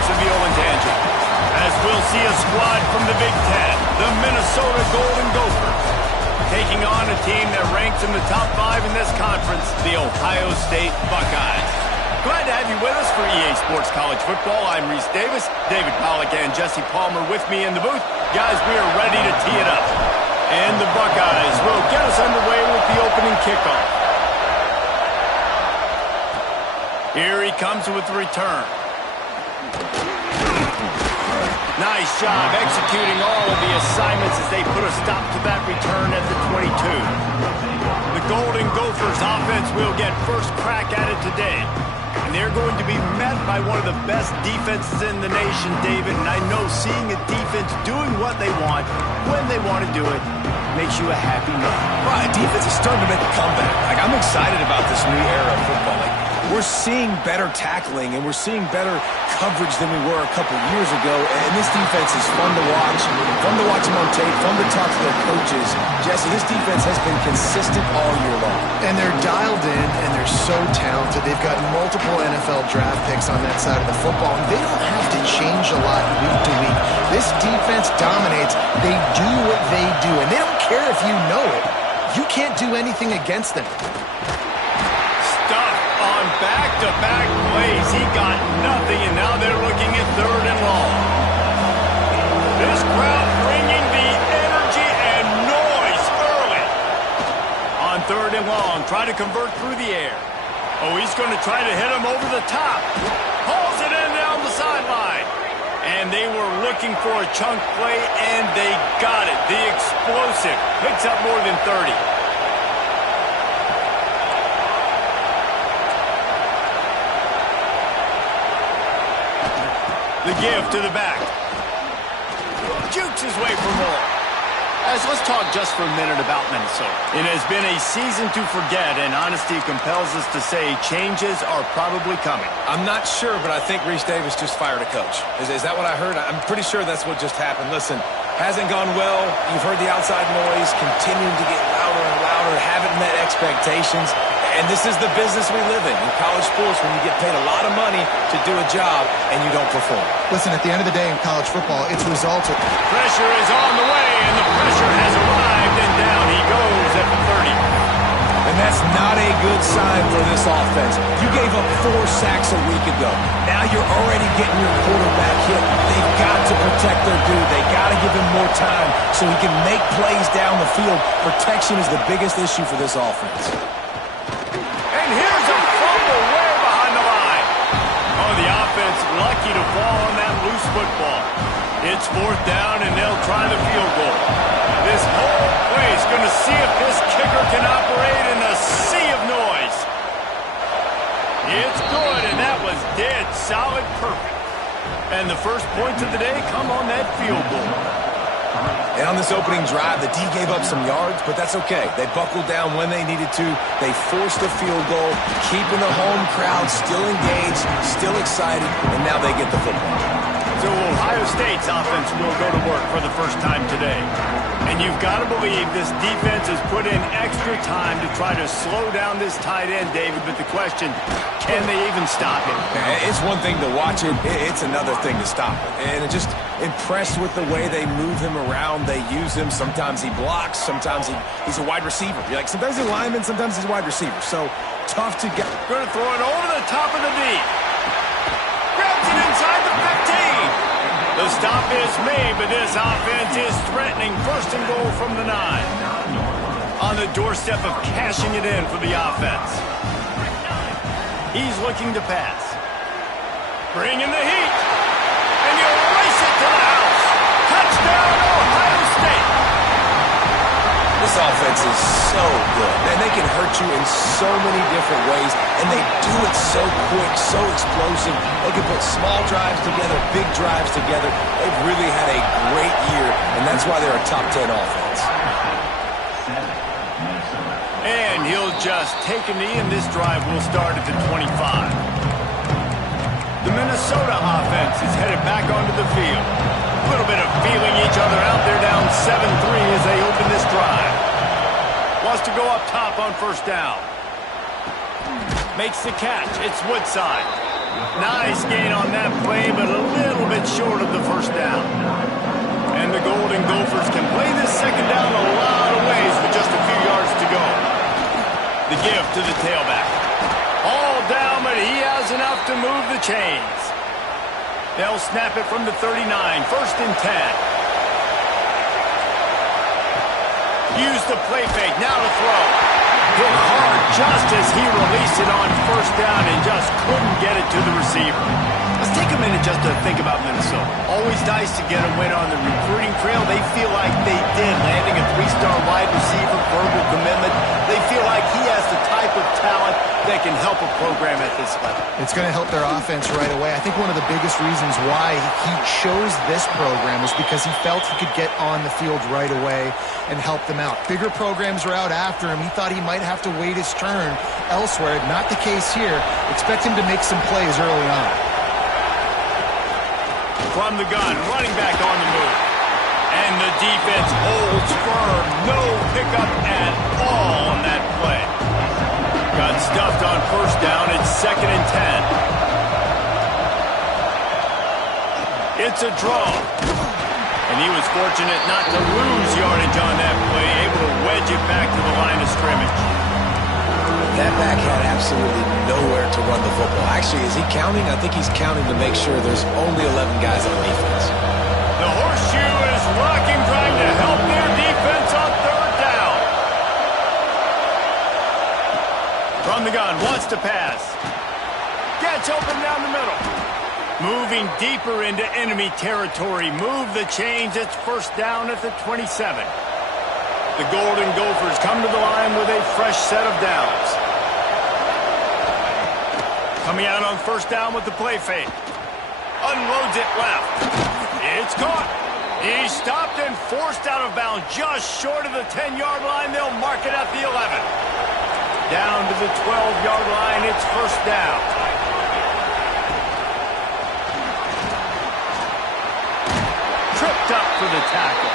makes the Violin tangent. As we'll see a squad from the Big Ten, the Minnesota Golden Gophers, taking on a team that ranks in the top 5 in this conference, the Ohio State Buckeyes. Glad to have you with us for EA Sports College Football. I'm Reese Davis, David Pollack, and Jesse Palmer with me in the booth. Guys, we are ready to tee it up. And the Buckeyes will get us underway with the opening kickoff. Here he comes with the return. Nice job executing all of the assignments as they put a stop to that return at the 22. The Golden Gophers offense will get first crack at it today. And they're going to be met by one of the best defenses in the nation, David. And I know seeing a defense doing what they want, when they want to do it, makes you a happy man. Well, defense is starting to make a comeback. I'm excited about this new era of football. We're seeing better tackling, and we're seeing better coverage than we were a couple years ago. And this defense is fun to watch them on tape, fun to talk to their coaches. Jesse, this defense has been consistent all year long. And they're dialed in, and they're so talented. They've got multiple NFL draft picks on that side of the football, and they don't have to change a lot week to week. This defense dominates. They do what they do, and they don't care if you know it. You can't do anything against them. On back-to-back plays, he got nothing, and now they're looking at 3rd and long. This crowd bringing the energy and noise early. On 3rd and long, try to convert through the air. Oh, he's going to try to hit him over the top. Hauls it in down the sideline. And they were looking for a chunk play, and they got it. The explosive picks up more than 30. The give to the back. Jukes his way for more. Guys, let's talk just for a minute about Minnesota. It has been a season to forget, and honesty compels us to say changes are probably coming. I'm not sure, but I think Reese Davis just fired a coach. Is that what I heard? I'm pretty sure that's what just happened. Listen, hasn't gone well. You've heard the outside noise, continuing to get louder and louder, haven't met expectations. And this is the business we live in college sports, when you get paid a lot of money to do a job and you don't perform. Listen, at the end of the day in college football, it's results. Pressure is on the way, and the pressure has arrived, and down he goes at the 30. And that's not a good sign for this offense. You gave up 4 sacks a week ago. Now you're already getting your quarterback hit. They've got to protect their dude. They got to give him more time so he can make plays down the field. Protection is the biggest issue for this offense. Here's a fumble way behind the line. Oh, the offense lucky to fall on that loose football. It's 4th down, and they'll try the field goal. This whole play is going to see if this kicker can operate in a sea of noise. It's good, and that was dead solid perfect. And the first points of the day come on that field goal. And on this opening drive, the D gave up some yards, but that's okay. They buckled down when they needed to. They forced a field goal, keeping the home crowd still engaged, still excited, and now they get the football. So Ohio State's offense will go to work for the first time today. And you've got to believe this defense has put in extra time to try to slow down this tight end, David. But the question, can they even stop him? It's one thing to watch it. It's another thing to stop it. And just impressed with the way they move him around. They use him. Sometimes he blocks. Sometimes he's a wide receiver. Sometimes he's a lineman. Sometimes he's a wide receiver. So tough to get. Going to throw it over the top of the D. Grabs it inside the 15. The stop is made, but this offense is threatening 1st and goal from the 9. On the doorstep of cashing it in for the offense. He's looking to pass. Bring in the heat. And you race it to the house. Touchdown, Ohio State. This offense is so good, and they can hurt you in so many different ways, and they do it so quick, so explosive. They can put small drives together, big drives together. They've really had a great year, and that's why they're a top 10 offense. And he'll just take a knee, and this drive will start at the 25. The Minnesota offense is headed back onto the field. A little bit of feeling each other out. They're down 7-3 as they open this drive. Wants to go up top on 1st down. Makes the catch. It's Woodside. Nice gain on that play, but a little bit short of the first down. And the Golden Gophers can play this second down a lot of ways with just a few yards to go. The give to the tailback. All down, but he has enough to move the chains. They'll snap it from the 39, 1st and 10. Use the play fake, now to throw. Hit hard just as he released it on 1st down and just couldn't get it to the receiver. Let's take a minute just to think about Minnesota. Always nice to get a win on the recruiting trail. They feel like they did, landing a 3-star wide receiver, verbal commitment. They feel like he has the type of talent that can help a program at this level. It's going to help their offense right away. I think one of the biggest reasons why he chose this program was because he felt he could get on the field right away and help them out. Bigger programs are out after him. He thought he might have to wait his turn elsewhere. Not the case here. Expect him to make some plays early on. From the gun, running back on the move. And the defense holds firm. No pickup at all on that play. Got stuffed on 1st down. It's 2nd and 10. It's a draw. And he was fortunate not to lose yardage on that play, able to wedge it back to the line of scrimmage. That back had absolutely nowhere to run the football. Actually, is he counting? I think he's counting to make sure there's only 11 guys on defense. The horseshoe is rocking, trying to help their defense on 3rd down. From the gun, wants to pass. Gets open down the middle. Moving deeper into enemy territory. Move the chains. It's 1st down at the 27. The Golden Gophers come to the line with a fresh set of downs. Coming out on 1st down with the play fake. Unloads it left. It's caught. He's stopped and forced out of bounds just short of the 10-yard line. They'll mark it at the 11. Down to the 12-yard line. It's 1st down. Tripped up for the tackle.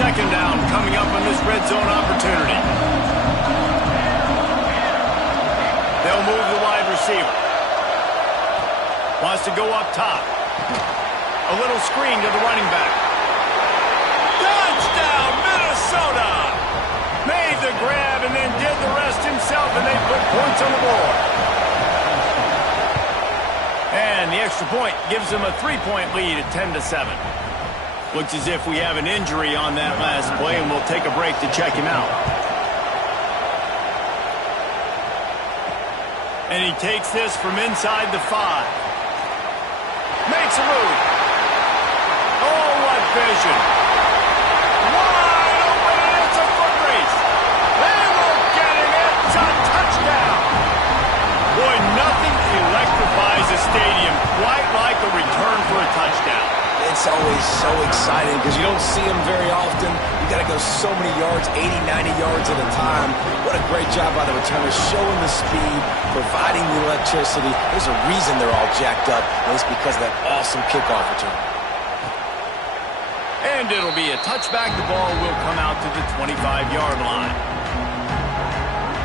2nd down coming up on this red zone opportunity. They'll move the wide receiver. Wants to go up top. A little screen to the running back. Touchdown, Minnesota! Made the grab and then did the rest himself, and they put points on the board. And the extra point gives them a 3-point lead at 10-7. Looks as if we have an injury on that last play, and we'll take a break to check him out. And he takes this from inside the 5. Makes a move. Oh, what vision. Wide open, and it's a foot race. They will get him. It's a touchdown. Boy, nothing electrifies a stadium quite like a return for a touchdown. It's always so exciting because you don't see them very often. You got to go so many yards, 80, 90 yards at a time. What a great job by the returners, showing the speed, providing the electricity. There's a reason they're all jacked up, and it's because of that awesome kickoff return. And it'll be a touchback. The ball will come out to the 25-yard line.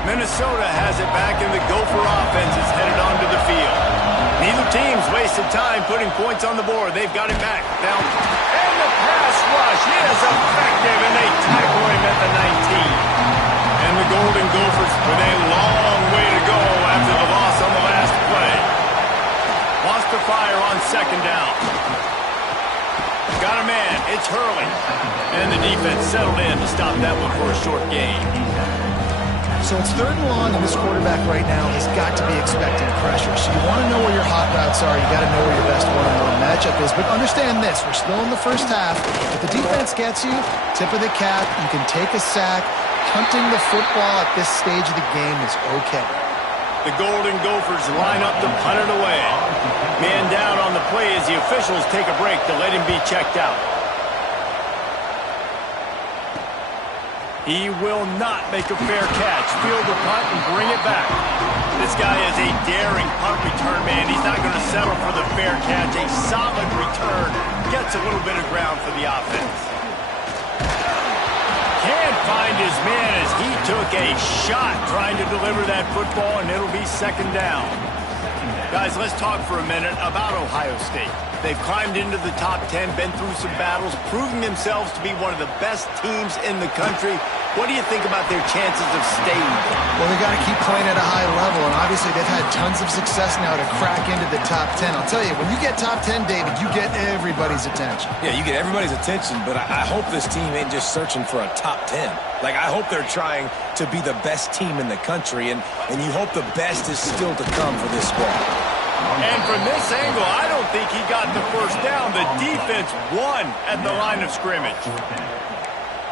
Minnesota has it back, and the Gopher offense is headed onto the field. Neither team's wasted time putting points on the board. They've got it back. Down. And the pass rush is effective, and they tackle him at the 19. And the Golden Gophers with a long way to go after the loss on the last play. Wants to fire on 2nd down. Got a man. It's Hurley. And the defense settled in to stop that one for a short gain. So it's 3rd and long, and this quarterback right now has got to be expecting pressure. So you want to know where your hot routes are. You got to know where your best one-on-one matchup is. But understand this: we're still in the 1st half. If the defense gets you, tip of the cap. You can take a sack. Punting the football at this stage of the game is okay. The Golden Gophers line up to punt it away. Man down on the play as the officials take a break to let him be checked out. He will not make a fair catch. Field the punt and bring it back. This guy is a daring punt return man. He's not going to settle for the fair catch. A solid return. Gets a little bit of ground for the offense. Can't find his man as he took a shot trying to deliver that football, and it'll be second down. Guys, let's talk for a minute about Ohio State. They've climbed into the top 10, been through some battles, proving themselves to be one of the best teams in the country. What do you think about their chances of staying there? Well, they got to keep playing at a high level, and obviously they've had tons of success now to crack into the top 10. I'll tell you, when you get top 10, David, you get everybody's attention. Yeah, you get everybody's attention, but I hope this team ain't just searching for a top 10. Like, I hope they're trying to be the best team in the country, and you hope the best is still to come for this squad. And from this angle, I don't think he got the first down. The defense won at the line of scrimmage.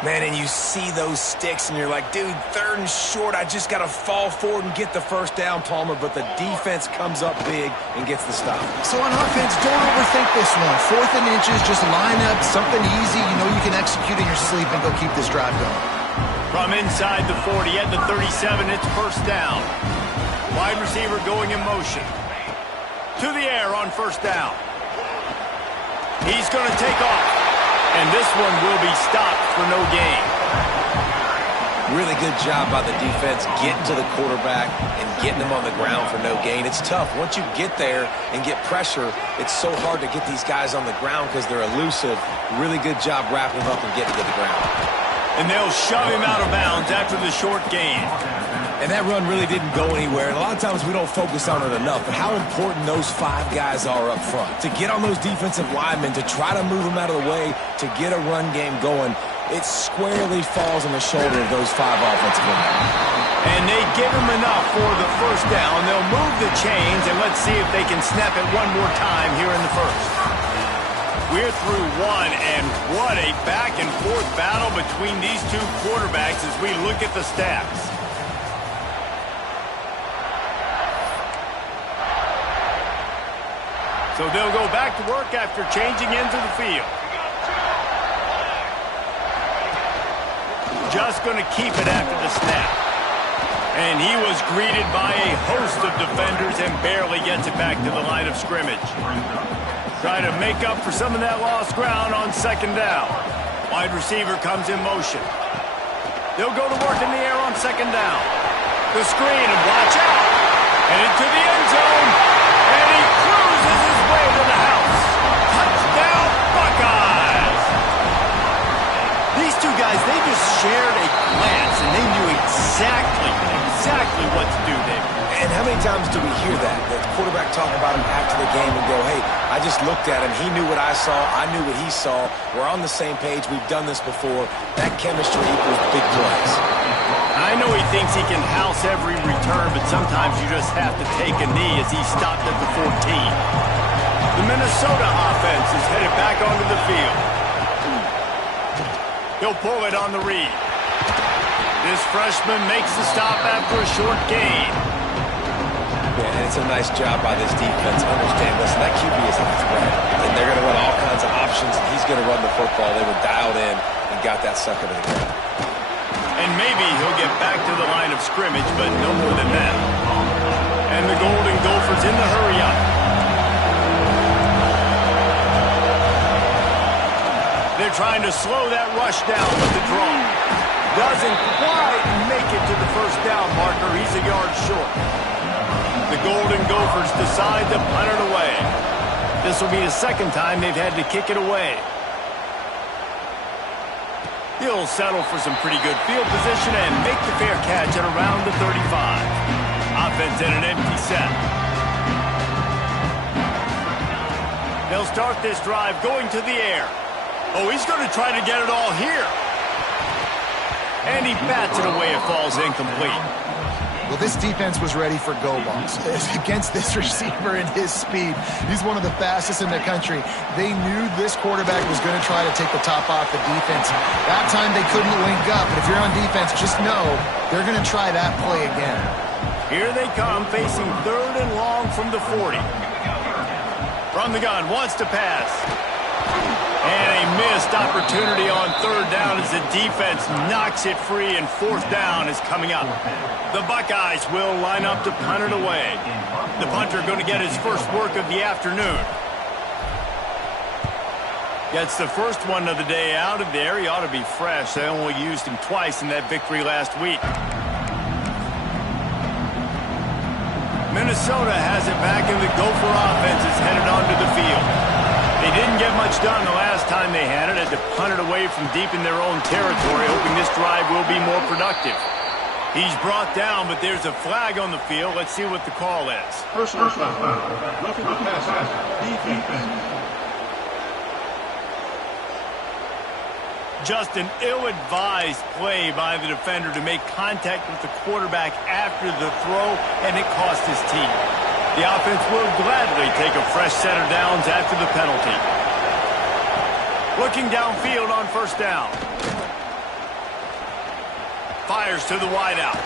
Man, and you see those sticks, and you're like, dude, third and short, I just got to fall forward and get the first down, Palmer, but the defense comes up big and gets the stop. So on offense, don't overthink this one. 4th and inches, just line up, something easy. You know you can execute in your sleep and go keep this drive going. From inside the 40 at the 37, it's first down. Wide receiver going in motion. To the air on first down. He's going to take off. And this one will be stopped for no gain. Really good job by the defense getting to the quarterback and getting him on the ground for no gain. It's tough. Once you get there and get pressure, it's so hard to get these guys on the ground because they're elusive. Really good job wrapping him up and getting to the ground. And they'll shove him out of bounds after the short gain. And that run really didn't go anywhere. And a lot of times we don't focus on it enough, but how important those 5 guys are up front. To get on those defensive linemen, to try to move them out of the way, to get a run game going, it squarely falls on the shoulder of those 5 offensive linemen. And they give him enough for the first down. They'll move the chains, and let's see if they can snap it one more time here in the first. We're through one, and what a back-and-forth battle between these two quarterbacks as we look at the stats. So they'll go back to work after changing into the field. Just going to keep it after the snap. And he was greeted by a host of defenders and barely gets it back to the line of scrimmage. Try to make up for some of that lost ground on second down. Wide receiver comes in motion. They'll go to work in the air on second down. The screen, and watch out. And into the end zone. And he cruises his way to the house. Touchdown, Buckeyes! These two guys, they just shared a glance, and they knew exactly what to do, David. And how many times do we hear that? The quarterback talk about him after the game and go, hey, I just looked at him. He knew what I saw. I knew what he saw. We're on the same page. We've done this before. That chemistry equals big plays. I know he thinks he can house every return, but sometimes you just have to take a knee as he stopped at the 14. The Minnesota offense is headed back onto the field. He'll pull it on the read. This freshman makes the stop after a short gain. Yeah, and it's a nice job by this defense. Understand, listen, that QB is a threat. And they're going to run all kinds of options, and he's going to run the football. They were dialed in and got that sucker to the ground. And maybe he'll get back to the line of scrimmage, but no more than that. And the Golden Gophers in the hurry-up. They're trying to slow that rush down with the draw. Doesn't quite make it to the first down marker. He's a yard short. The Golden Gophers decide to punt it away. This will be the second time they've had to kick it away. He'll settle for some pretty good field position and make the fair catch at around the 35. Offense in an empty set. They'll start this drive going to the air. Oh, he's going to try to get it all here. And he bats it away. It falls incomplete. Well, this defense was ready for go balls against this receiver and his speed. He's one of the fastest in the country. They knew this quarterback was going to try to take the top off the defense. That time they couldn't link up. But if you're on defense, just know they're going to try that play again. Here they come, facing 3rd and long from the 40. From the gun, wants to pass. And a missed opportunity on 3rd down as the defense knocks it free, and 4th down is coming up. The Buckeyes will line up to punt it away. The punter going to get his first work of the afternoon. Gets the first one of the day out of there. He ought to be fresh. They only used him twice in that victory last week. Minnesota has it back, and the Gopher offense is headed onto the field. They didn't get much done the last time they had it. Had to punt it away from deep in their own territory, hoping this drive will be more productive. He's brought down, but there's a flag on the field. Let's see what the call is. Personal foul. Roughing the passer. Defense. Just an ill-advised play by the defender to make contact with the quarterback after the throw, and it cost his team. The offense will gladly take a fresh set of downs after the penalty. Looking downfield on first down. Fires to the wideout.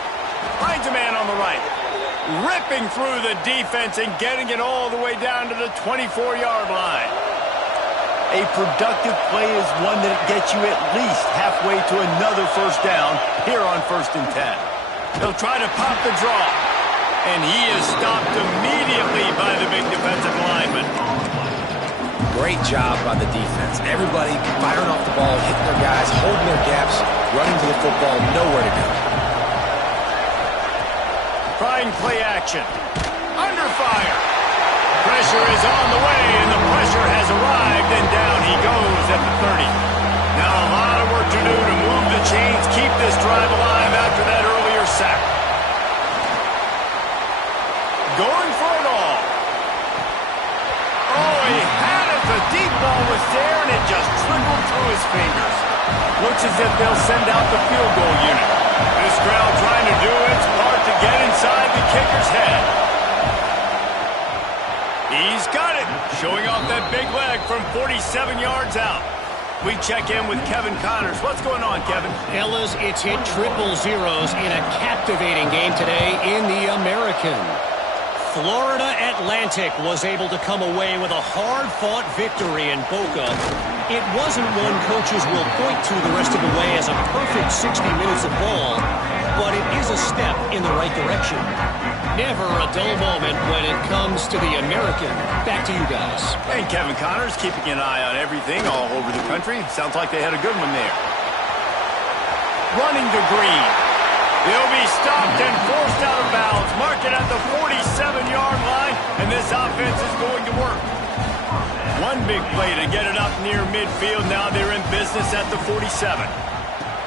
Finds a man on the right. Ripping through the defense and getting it all the way down to the 24-yard line. A productive play is one that gets you at least halfway to another first down here on 1st and 10. They'll try to pop the draw, and he is stopped immediately by the big defensive lineman. Great job by the defense. Everybody firing off the ball, hitting their guys, holding their gaps, running to the football, nowhere to go. Trying play action. Under fire. Pressure is on the way, and the pressure has arrived, and down he goes at the 30. Now a lot of work to do to move the chains, keep this drive alive after that earlier sack. Going for it all. Oh, he had it. The deep ball was there, and it just trickled through his fingers. Looks as if they'll send out the field goal unit. This crowd trying to do its part to get inside the kicker's head. He's got it, showing off that big leg from 47 yards out. We check in with Kevin Connors. What's going on, Kevin? Fellas, it's hit triple zeros in a captivating game today in the American. Florida Atlantic was able to come away with a hard-fought victory in Boca. It wasn't one coaches will point to the rest of the way as a perfect 60 minutes of ball, but it is a step in the right direction. Never a dull moment when it comes to the American. Back to you guys. And Kevin Connors keeping an eye on everything all over the country. Sounds like they had a good one there. Running to Green. They'll be stopped and forced out of bounds. Mark it at the 47-yard line, and this offense is going to work. One big play to get it up near midfield. Now they're in business at the 47.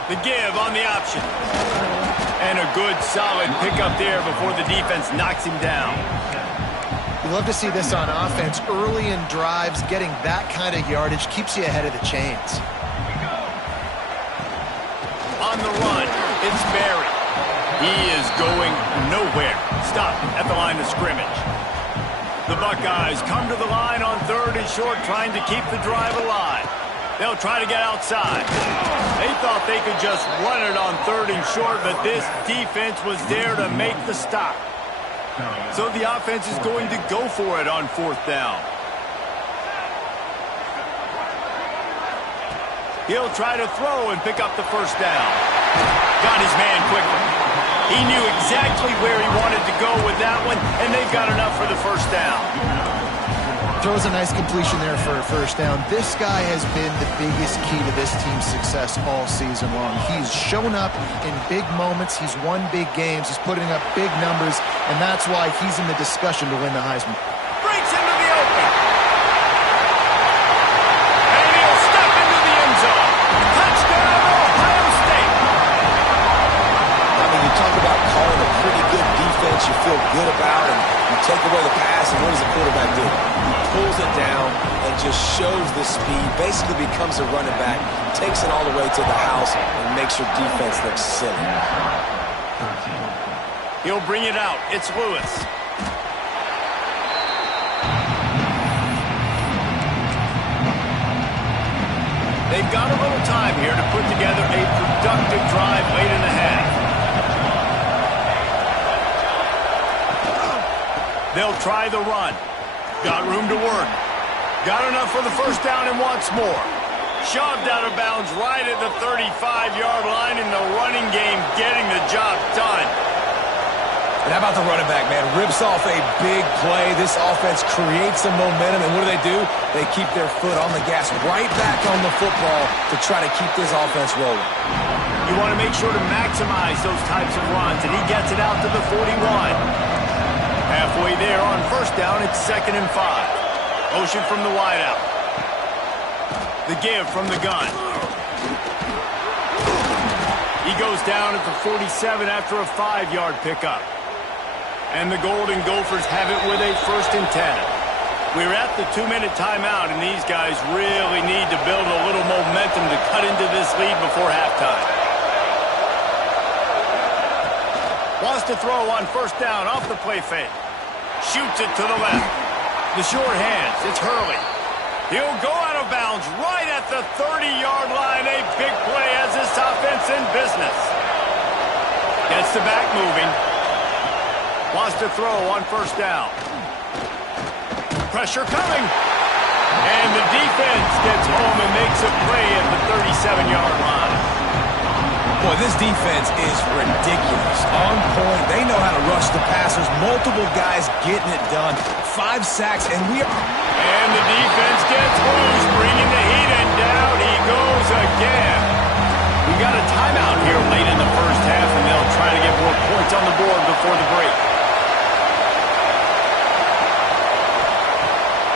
The give on the option. And a good, solid pickup there before the defense knocks him down. You love to see this on offense. Early in drives, getting that kind of yardage keeps you ahead of the chains. On the run, it's Barry. He is going nowhere. Stopped at the line of scrimmage. The Buckeyes come to the line on 3rd and short, trying to keep the drive alive. They'll try to get outside. They thought they could just run it on 3rd and short, but this defense was there to make the stop. So the offense is going to go for it on 4th down. He'll try to throw and pick up the first down. Got his man quickly. He knew exactly where he wanted to go with that one, and they've got enough for the first down. Throws a nice completion there for a first down. This guy has been the biggest key to this team's success all season long. He's shown up in big moments. He's won big games. He's putting up big numbers, and that's why he's in the discussion to win the Heisman. Breaks into the open. And he'll step into the end zone. Touchdown, Ohio State. I mean, you talk about calling a pretty good defense you feel good about, and you take away the pass, and what does the quarterback do? He pulls it down and just shows the speed, basically becomes a running back, takes it all the way to the house, and makes your defense look silly. He'll bring it out. It's Lewis. They've got a little time here to put together a productive drive late in the half. They'll try the run. Got room to work. Got enough for the first down and wants more. Shoved out of bounds right at the 35-yard line in the running game, getting the job done. And how about the running back, man? Rips off a big play. This offense creates some momentum, and what do? They keep their foot on the gas, right back on the football to try to keep this offense rolling. You want to make sure to maximize those types of runs, and he gets it out to the 41. Halfway there on first down, it's 2nd and 5. Motion from the wideout. The give from the gun. He goes down at the 47 after a 5-yard pickup. And the Golden Gophers have it with a 1st and 10. We're at the 2-minute timeout, and these guys really need to build a little momentum to cut into this lead before halftime. Wants to throw on first down off the play fake. Shoots it to the left. The short hands, it's Hurley. He'll go out of bounds right at the 30-yard line. A big play as this offense in business. Gets the back moving. Wants to throw on first down. Pressure coming. And the defense gets home and makes a play at the 37-yard line. Boy, this defense is ridiculous. On point. They know how to rush the passers. Multiple guys getting it done. 5 sacks, and we are... And the defense gets loose, bringing the heat, and down he goes again. We got a timeout here late in the first half, and they'll try to get more points on the board before the break.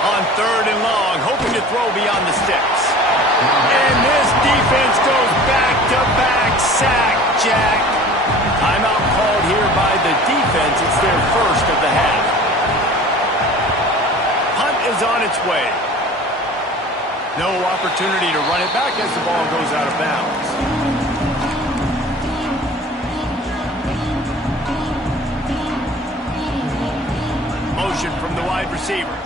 On 3rd and long, hoping to throw beyond the sticks. And this defense goes back-to-back sack, Jack. Timeout called here by the defense. It's their first of the half. Hunt is on its way. No opportunity to run it back as the ball goes out of bounds. Motion from the wide receiver.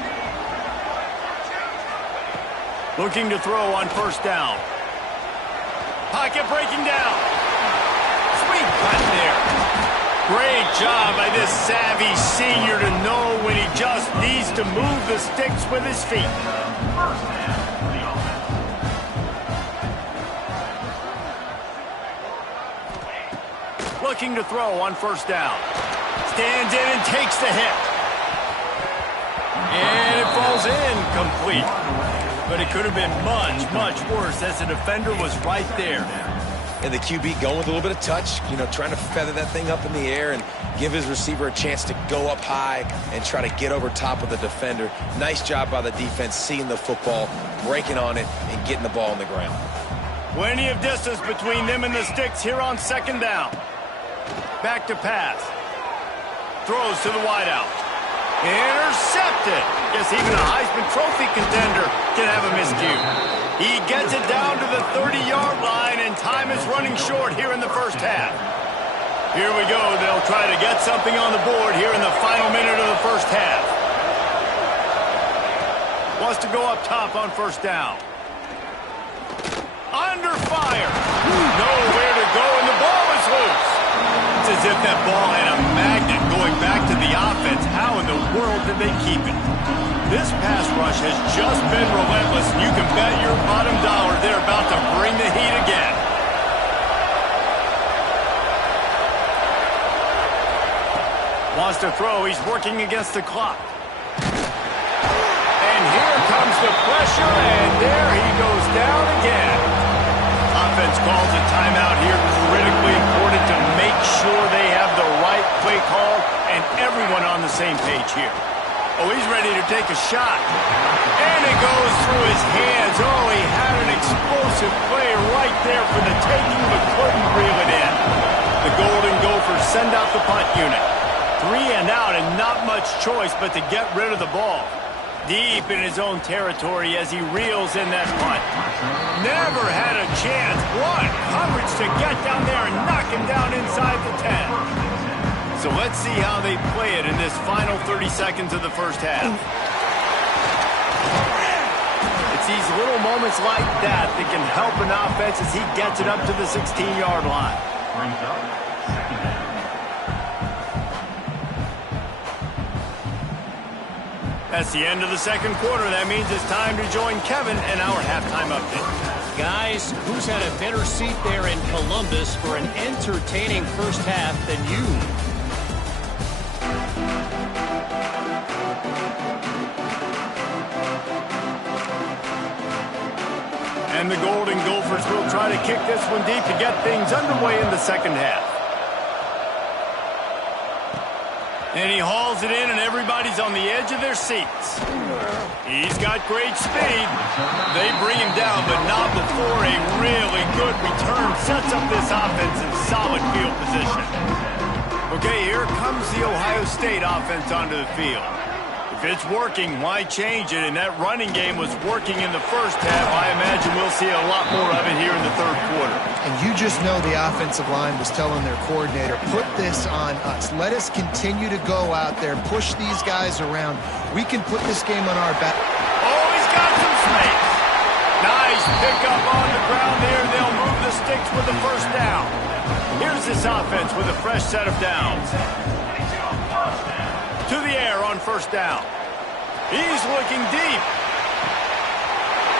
Looking to throw on first down. Pocket breaking down. Sweet cut there. Great job by this savvy senior to know when he just needs to move the sticks with his feet. Looking to throw on first down. Stands in and takes the hit. And it falls in complete. But it could have been much, much worse as the defender was right there. And the QB going with a little bit of touch, trying to feather that thing up in the air and give his receiver a chance to go up high and try to get over top of the defender. Nice job by the defense, seeing the football, breaking on it, and getting the ball on the ground. Plenty of distance between them and the sticks here on 2nd down. Back to pass. Throws to the wideout. Intercepted. Guess even a Heisman Trophy contender can have a miscue. He gets it down to the 30-yard line, and time is running short here in the first half. Here we go. They'll try to get something on the board here in the final minute of the first half. Wants to go up top on first down. Under fire. Nowhere to go, and the ball is loose. It's as if that ball had a magnet going back to the offense. How in the world did they keep it? This pass rush has just been relentless. You can bet your bottom dollar they're about to bring the heat again. Wants to throw. He's working against the clock. And here comes the pressure, and there he goes down again. Offense calls a timeout here. Critically important to make sure they have the right play call and everyone on the same page here. Oh, he's ready to take a shot. And it goes through his hands. Oh, he had an explosive play right there for the taking, but couldn't reel it in. The Golden Gophers send out the punt unit. 3 and out, and not much choice but to get rid of the ball. Deep in his own territory as he reels in that punt. Never had a chance. What coverage to get down there and knock him down inside the 10. So let's see how they play it in this final 30 seconds of the first half. It's these little moments like that that can help an offense as he gets it up to the 16-yard line. That's the end of the second quarter. That means it's time to join Kevin in our halftime update. Guys, who's had a better seat there in Columbus for an entertaining first half than you? And the Golden Gophers will try to kick this one deep to get things underway in the second half. And he hauls it in, and everybody's on the edge of their seats. He's got great speed. They bring him down, but not before a really good return sets up this offense in solid field position. Okay, here comes the Ohio State offense onto the field. If it's working, why change it? And that running game was working in the first half. I imagine we'll see a lot more of it here in the third quarter. And you just know the offensive line was telling their coordinator, put this on us. Let us continue to go out there, push these guys around. We can put this game on our back. Oh, he's got some space. Nice pickup on the ground there. They'll move the sticks with the first down. Here's this offense with a fresh set of downs. To the air on first down. He's looking deep.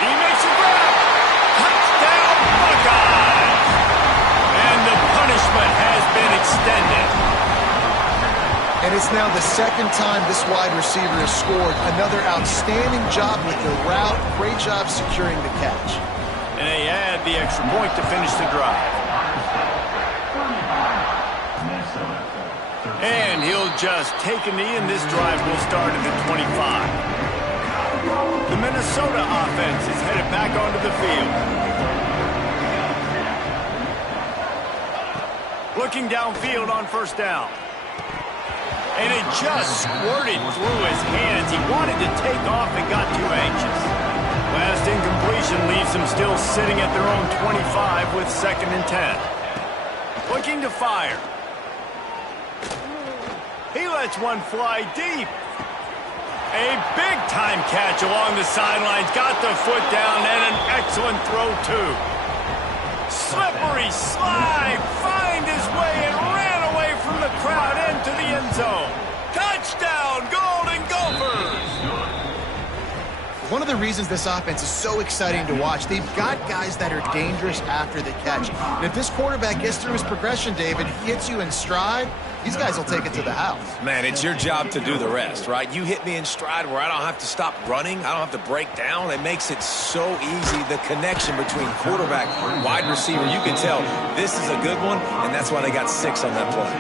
He makes a grab. Touchdown, Buckeyes! And the punishment has been extended. And it's now the second time this wide receiver has scored. Another outstanding job with the route. Great job securing the catch. And they add the extra point to finish the drive. And he'll just take a knee, and this drive will start at the 25. The Minnesota offense is headed back onto the field. Looking downfield on first down. And it just squirted through his hands. He wanted to take off and got too anxious. Last incompletion leaves them still sitting at their own 25 with 2nd and 10. Looking to fire. He lets one fly deep. A big-time catch along the sidelines. Got the foot down and an excellent throw, too. Slippery slide. Find his way and ran away from the crowd into the end zone. Touchdown, Golden Gophers! One of the reasons this offense is so exciting to watch, they've got guys that are dangerous after the catch. And if this quarterback gets through his progression, David, he hits you in stride, these guys will take it to the house. Man, it's your job to do the rest, right? You hit me in stride where I don't have to stop running. I don't have to break down. It makes it so easy. The connection between quarterback and wide receiver, you can tell this is a good one, and that's why they got 6 on that play.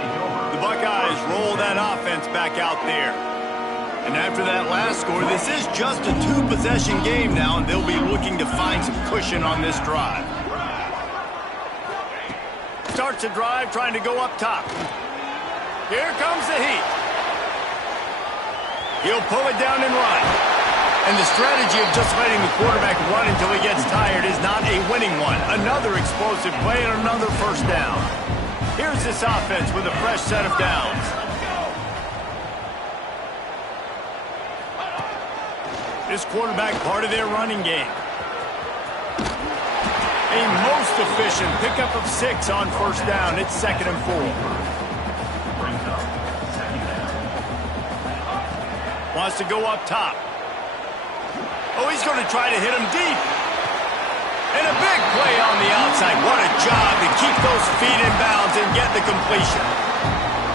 The Buckeyes roll that offense back out there. And after that last score, this is just a 2-possession game now, and they'll be looking to find some cushion on this drive. Starts a drive trying to go up top. Here comes the heat. He'll pull it down and run. And the strategy of just letting the quarterback run until he gets tired is not a winning one. Another explosive play and another first down. Here's this offense with a fresh set of downs. This quarterback part of their running game. A most efficient pickup of 6 on first down. It's 2nd and 4. Wants to go up top. Oh, he's going to try to hit him deep. And a big play on the outside. What a job to keep those feet in bounds and get the completion.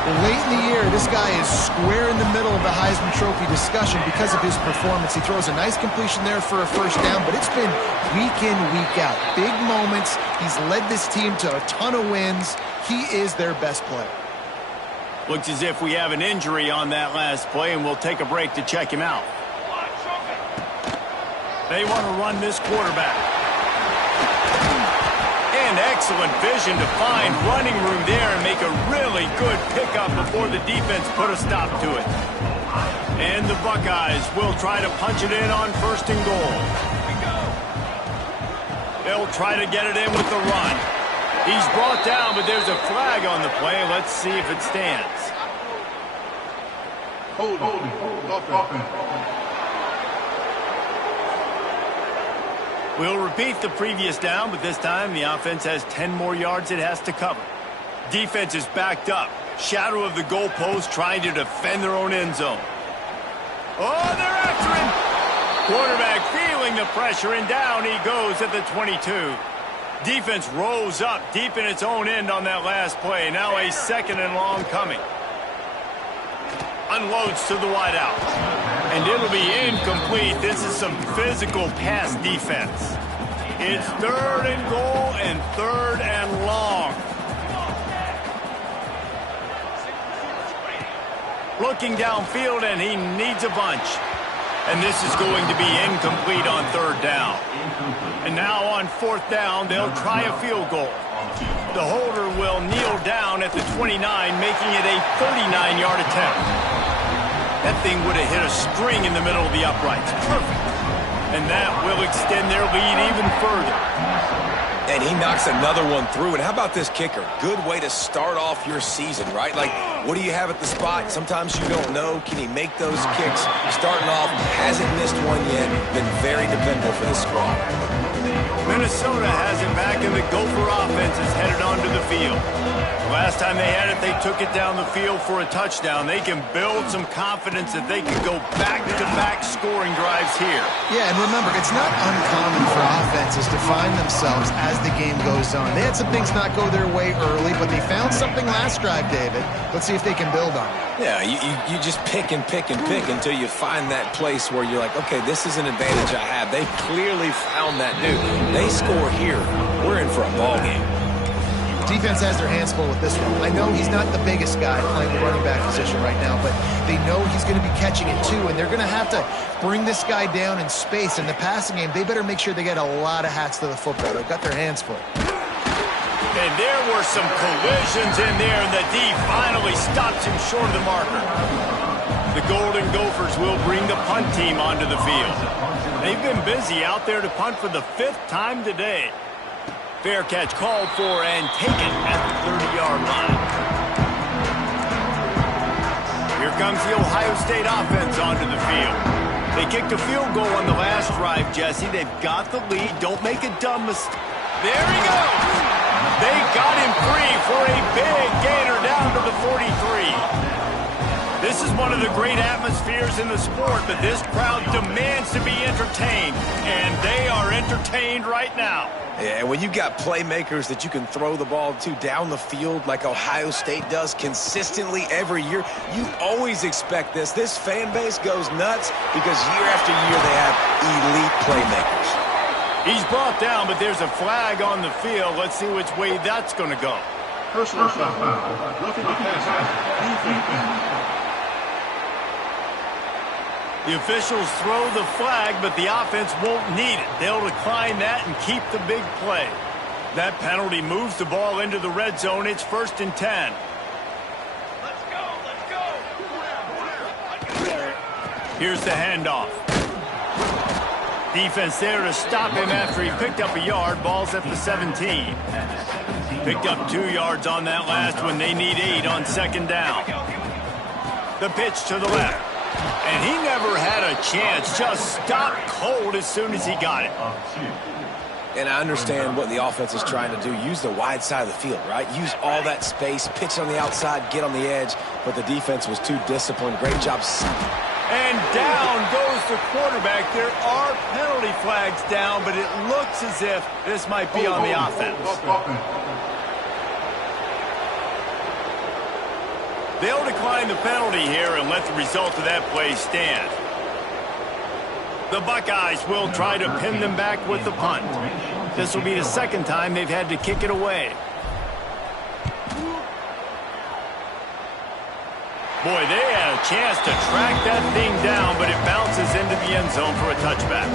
Well, late in the year, this guy is square in the middle of the Heisman Trophy discussion because of his performance. He throws a nice completion there for a first down, but it's been week in, week out. Big moments. He's led this team to a ton of wins. He is their best player. Looks as if we have an injury on that last play, and we'll take a break to check him out. They want to run this quarterback. And excellent vision to find running room there and make a really good pickup before the defense put a stop to it. And the Buckeyes will try to punch it in on 1st and goal. They'll try to get it in with the run. He's brought down, but there's a flag on the play. Let's see if it stands. Hold offense. We'll repeat the previous down, but this time the offense has 10 more yards it has to cover. Defense is backed up. Shadow of the goalpost trying to defend their own end zone. Oh, they're after him. Quarterback feeling the pressure, and down he goes at the 22. Defense rose up deep in its own end on that last play. Now a 2nd and long coming. Unloads to the wideout. And it'll be incomplete. This is some physical pass defense. It's 3rd and goal and 3rd and long. Looking downfield, and he needs a bunch. And this is going to be incomplete on 3rd down. And now on 4th down, they'll try a field goal. The holder will kneel down at the 29, making it a 39-yard attempt. That thing would have hit a string in the middle of the uprights. Perfect. And that will extend their lead even further. And he knocks another one through. And how about this kicker? Good way to start off your season, right? Like, what do you have at the spot? Sometimes you don't know. Can he make those kicks? Starting off, hasn't missed one yet. Been very dependable for this squad. Minnesota has it back, and the Gopher offense is headed onto the field. Last time they had it, they took it down the field for a touchdown. They can build some confidence that they can go back-to-back scoring drives here. Yeah, and remember, it's not uncommon for offenses to find themselves as the game goes on. They had some things not go their way early, but they found something last drive, David. Let's see if they can build on it. Yeah, you just pick and pick and pick until you find that place where you're like, okay, this is an advantage I have. They clearly found that dude. They score here, we're in for a ball game. Defense has their hands full with this one. I know he's not the biggest guy playing the running back position right now, but they know he's going to be catching it too, and they're going to have to bring this guy down in space. In the passing game, they better make sure they get a lot of hats to the football. They've got their hands full. And there were some collisions in there, and the D finally stops him short of the marker. The Golden Gophers will bring the punt team onto the field. They've been busy out there to punt for the 5th time today. Fair catch called for and taken at the 30-yard line. Here comes the Ohio State offense onto the field. They kicked a field goal on the last drive, Jesse. They've got the lead. Don't make a dumb mistake. There he goes. They got him free for a big gainer down to the 43. This is one of the great atmospheres in the sport, but this crowd demands to be entertained, and they are entertained right now. Yeah, and when you got playmakers that you can throw the ball to down the field like Ohio State does consistently every year, you always expect this. This fan base goes nuts because year after year they have elite playmakers. He's brought down, but there's a flag on the field. Let's see which way that's going to go. Personal foul. Looking to pass. The officials throw the flag, but the offense won't need it. They'll decline that and keep the big play. That penalty moves the ball into the red zone. It's 1st and 10. Let's go. Here's the handoff. Defense there to stop him after he picked up a yard. Ball's at the 17. Picked up 2 yards on that last one. They need 8 on 2nd down. The pitch to the left. And he never had a chance. Just stopped cold as soon as he got it. And I understand what the offense is trying to do. Use the wide side of the field, right? Use all that space, pitch on the outside, get on the edge. But the defense was too disciplined. Great job. And down goes the quarterback. There are penalty flags down, but it looks as if this might be on the offense. They'll decline the penalty here and let the result of that play stand. The Buckeyes will try to pin them back with the punt. This will be the 2nd time they've had to kick it away. Boy, they had a chance to track that thing down, but it bounces into the end zone for a touchback.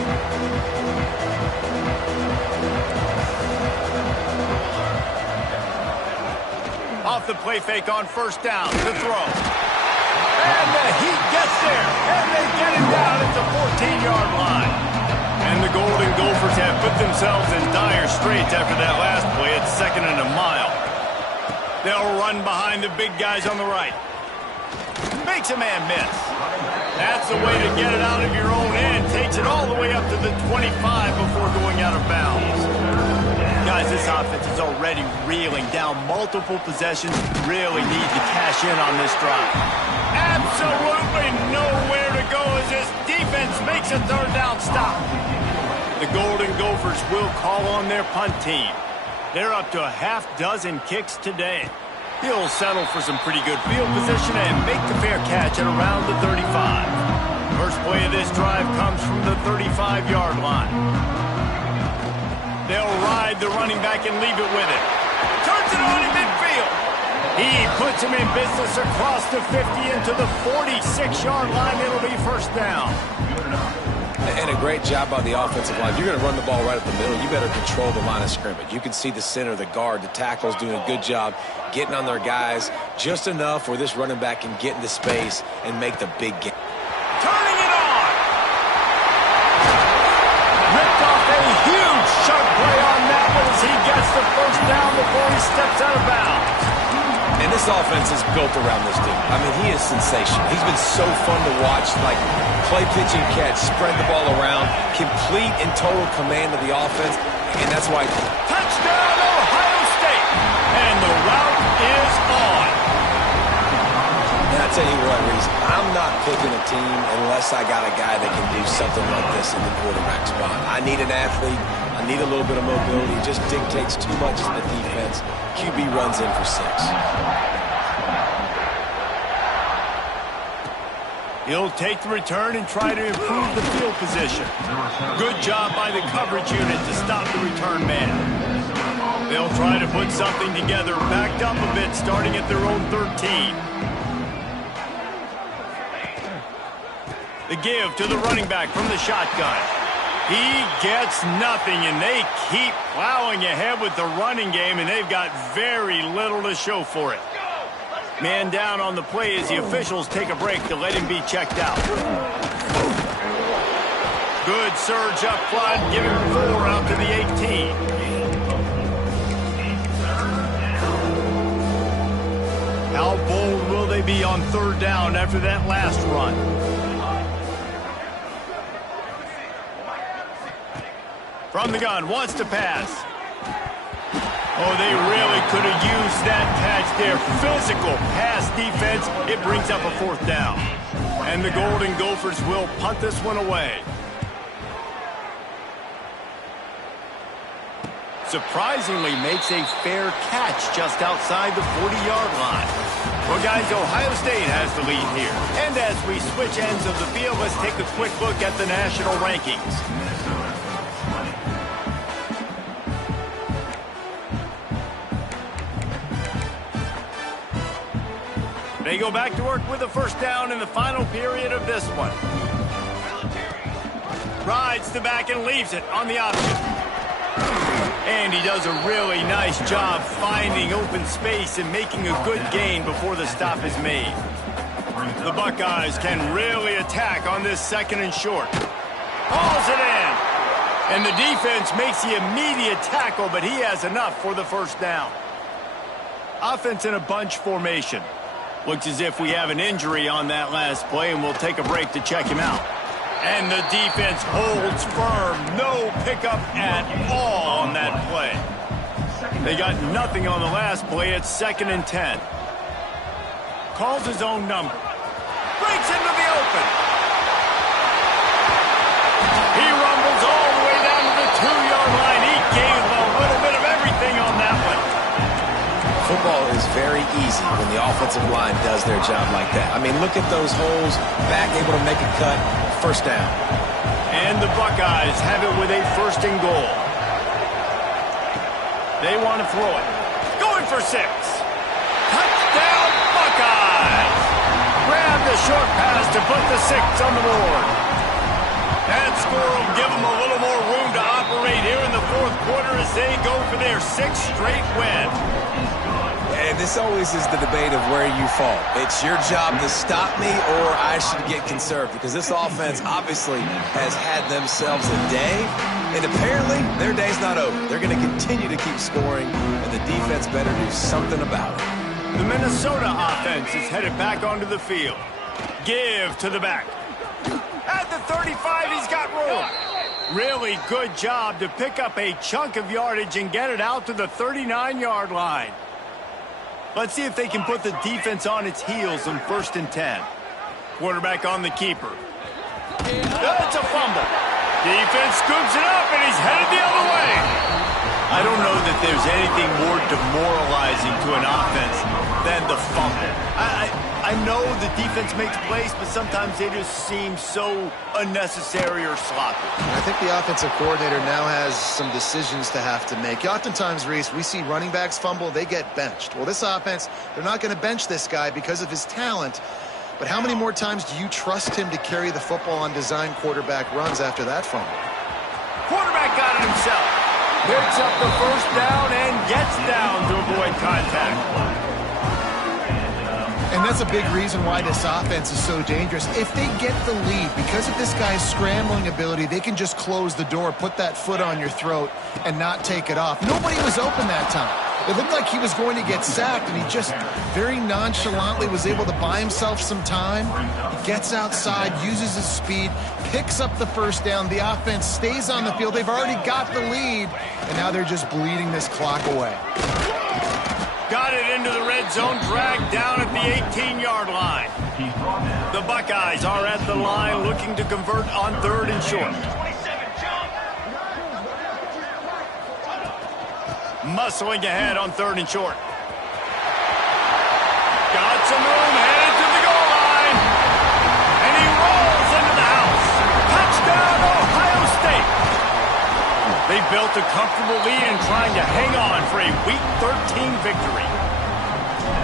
Off the play fake on 1st down to throw. And the Heat gets there, and they get him down at the 14-yard line. And the Golden Gophers have put themselves in dire straits after that last play. It's 2nd and a mile. They'll run behind the big guys on the right. Makes a man miss. That's the way to get it out of your own end. Takes it all the way up to the 25 before going out of bounds. Guys, this offense is already reeling down multiple possessions. Really need to cash in on this drive. Absolutely nowhere to go as this defense makes a 3rd down stop. The Golden Gophers will call on their punt team. They're up to a half-dozen kicks today. He'll settle for some pretty good field position and make the fair catch at around the 35. First play of this drive comes from the 35-yard line. They'll ride the running back and leave it with him. Turns it on in midfield. He puts him in business across the 50 into the 46-yard line. It'll be first down. And a great job by the offensive line. If you're going to run the ball right up the middle, you better control the line of scrimmage. You can see the center, the guard, the tackles doing a good job getting on their guys just enough where this running back can get into space and make the big game. Turning it on. Ripped off a huge sharp play on that one as he gets the first down before he steps out of bounds. And this offense is built around this dude. I mean, he is sensational. He's been so fun to watch, like play, pitch, and catch, spread the ball around, complete and total command of the offense, and that's why. Touchdown, Ohio State! And the route is on. And I tell you what, Reese, I'm not picking a team unless I got a guy that can do something like this in the quarterback spot. I need an athlete. I need a little bit of mobility. It just dictates too much to the defense. QB runs in for 6. He'll take the return and try to improve the field position. Good job by the coverage unit to stop the return man. They'll try to put something together, backed up a bit, starting at their own 13. The give to the running back from the shotgun. He gets nothing, and they keep plowing ahead with the running game, and they've got very little to show for it. Man down on the play as the officials take a break to let him be checked out. Good surge up front, giving 4 out to the 18. How bold will they be on third down after that last run? From the gun, wants to pass. Oh, they really could have used that catch there. Physical pass defense. It brings up a 4th down. And the Golden Gophers will punt this one away. Surprisingly makes a fair catch just outside the 40-yard line. Well, guys, Ohio State has the lead here. And as we switch ends of the field, let's take a quick look at the national rankings. They go back to work with a first down in the final period of this one. Rides the back and leaves it on the option. And he does a really nice job finding open space and making a good gain before the stop is made. The Buckeyes can really attack on this 2nd and short. Hauls it in. And the defense makes the immediate tackle, but he has enough for the first down. Offense in a bunch formation. Looks as if we have an injury on that last play, and we'll take a break to check him out. And the defense holds firm. No pickup at all on that play. They got nothing on the last play. It's 2nd and 10. Calls his own number. Breaks into the open. He rumbles all the way down to the 2-yard line. He gave a little bit of everything on that one. Football is very easy when the offensive line does their job like that. I mean, look at those holes, back able to make a cut, first down. And the Buckeyes have it with a 1st and goal. They want to throw it. Going for 6. Touchdown, Buckeyes! Grab the short pass to put the 6 on the board. That score will give them a little more room to operate here in the 4th quarter as they go for their 6th straight win. And this always is the debate of where you fall. It's your job to stop me or I should get conserved, because this offense obviously has had themselves a day, and apparently their day's not over. They're going to continue to keep scoring, and the defense better do something about it. The Minnesota offense is headed back onto the field. Give to the back. At the 35, he's got room. Really good job to pick up a chunk of yardage and get it out to the 39-yard line. Let's see if they can put the defense on its heels on 1st and 10. Quarterback on the keeper. It's a fumble. Defense scoops it up, and he's headed the other way. I don't know that there's anything more demoralizing to an offense than the fumble. I know the defense makes plays, but sometimes they just seem so unnecessary or sloppy. I think the offensive coordinator now has some decisions to have to make. Oftentimes, Reese, we see running backs fumble, they get benched. Well, this offense, they're not going to bench this guy because of his talent. But how many more times do you trust him to carry the football on design quarterback runs after that fumble? Quarterback got it himself. Picks up the first down and gets down to avoid contact. And that's a big reason why this offense is so dangerous. If they get the lead, because of this guy's scrambling ability, they can just close the door, put that foot on your throat, and not take it off. Nobody was open that time. It looked like he was going to get sacked, and he just very nonchalantly was able to buy himself some time. He gets outside, uses his speed, picks up the first down. The offense stays on the field. They've already got the lead, and now they're just bleeding this clock away. Got it into the red zone, dragged down at the 18-yard line. The Buckeyes are at the line looking to convert on 3rd and short. Muscling ahead on 3rd and short. Got some room, headed to the goal line. And he rolls into the house. Touchdown, Ohio State. They built a comfortable lead and trying to hang on for a Week 13 victory.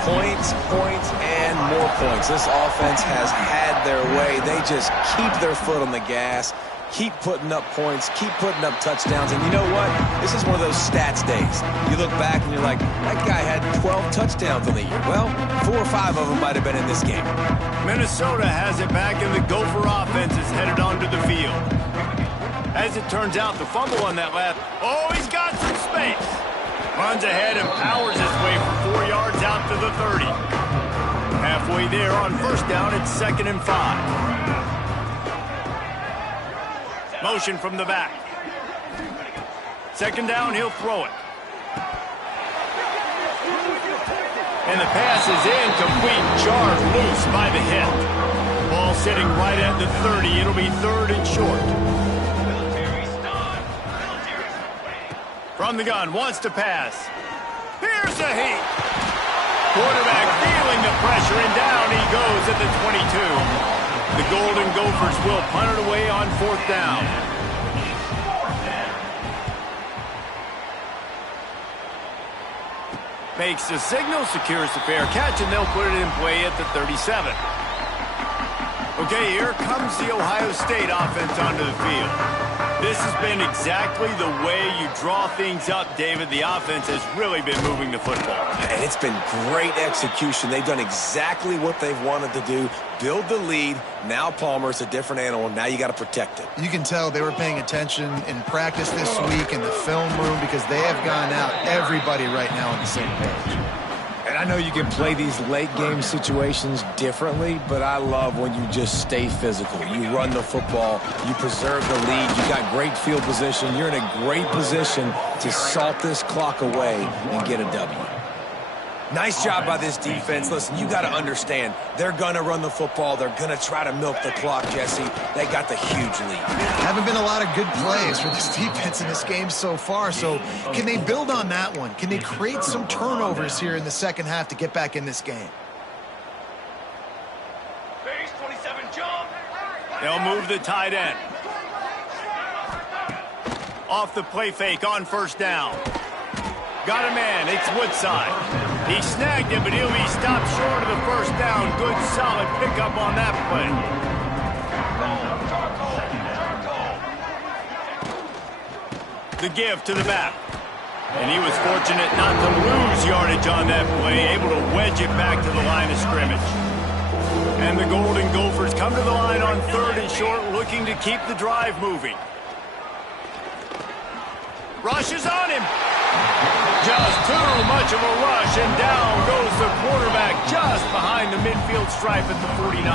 Points, points, and more points. This offense has had their way. They just keep their foot on the gas, keep putting up points, keep putting up touchdowns. And you know what? This is one of those stats days. You look back and you're like, that guy had 12 touchdowns on the year. Well, 4 or 5 of them might have been in this game. Minnesota has it back, and the Gopher offense is headed onto the field. As it turns out, the fumble on that last. Oh, he's got some space. Runs ahead and powers his way for 4 yards out to the 30. Halfway there on first down, it's 2nd and 5. Motion from the back. 2nd down, he'll throw it. And the pass is incomplete, jarred loose by the hip. Ball sitting right at the 30. It'll be 3rd and short. From the gun, wants to pass. Here's a heat. Quarterback feeling the pressure, and down he goes at the 22. The Golden Gophers will punt it away on 4th down. Makes the signal, secures the fair catch, and they'll put it in play at the 37. Okay, here comes the Ohio State offense onto the field. This has been exactly the way you draw things up, David. The offense has really been moving the football. And it's been great execution. They've done exactly what they've wanted to do. Build the lead. Now Palmer's a different animal. Now you got to protect it. You can tell they were paying attention in practice this week in the film room because they have gone out, everybody right now on the same page. And I know you can play these late-game situations differently, but I love when you just stay physical. You run the football, you preserve the lead, you got great field position. You're in a great position to salt this clock away and get a W. Nice job by this defense. Listen, you got to understand, they're going to run the football. They're going to try to milk the clock, Jesse. They got the huge lead. Haven't been a lot of good plays for this defense in this game so far, so can they build on that one? Can they create some turnovers here in the second half to get back in this game? Base 27 jump. They'll move the tight end. Off the play fake on first down. Got a man. It's Woodside. He snagged him, but he'll be stopped short of the first down. Good, solid pickup on that play. The give to the back. And he was fortunate not to lose yardage on that play, able to wedge it back to the line of scrimmage. And the Golden Gophers come to the line on 3rd and short, looking to keep the drive moving. Rush is on him. Just too much of a rush, and down goes the quarterback just behind the midfield stripe at the 49.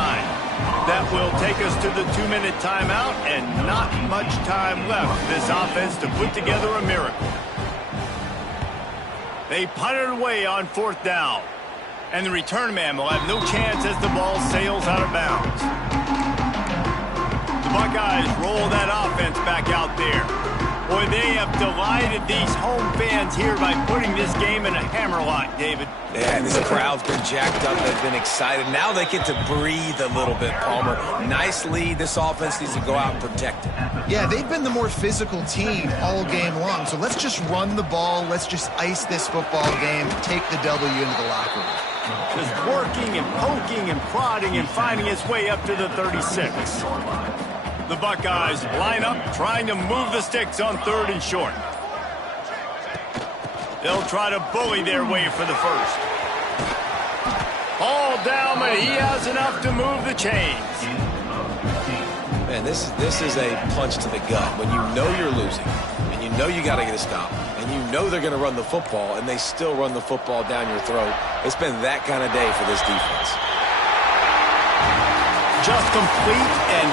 That will take us to the 2-minute timeout, and not much time left for this offense to put together a miracle. They punt it away on 4th down, and the return man will have no chance as the ball sails out of bounds. The Buckeyes roll that offense back out there. Boy, they have delighted these home fans here by putting this game in a hammerlock, David. Yeah, and this crowd's been jacked up. They've been excited. Now they get to breathe a little bit, Palmer. Nice lead. This offense needs to go out and protect it. Yeah, they've been the more physical team all game long. So let's just run the ball. Let's just ice this football game, take the W into the locker room. Just working and poking and prodding and finding its way up to the 36. The Buckeyes line up, trying to move the sticks on 3rd and short. They'll try to bully their way for the first. All down, but he has enough to move the chains. Man, this is a punch to the gut. When you know you're losing, and you know you got to get a stop, and you know they're going to run the football, and they still run the football down your throat. It's been that kind of day for this defense. Just complete and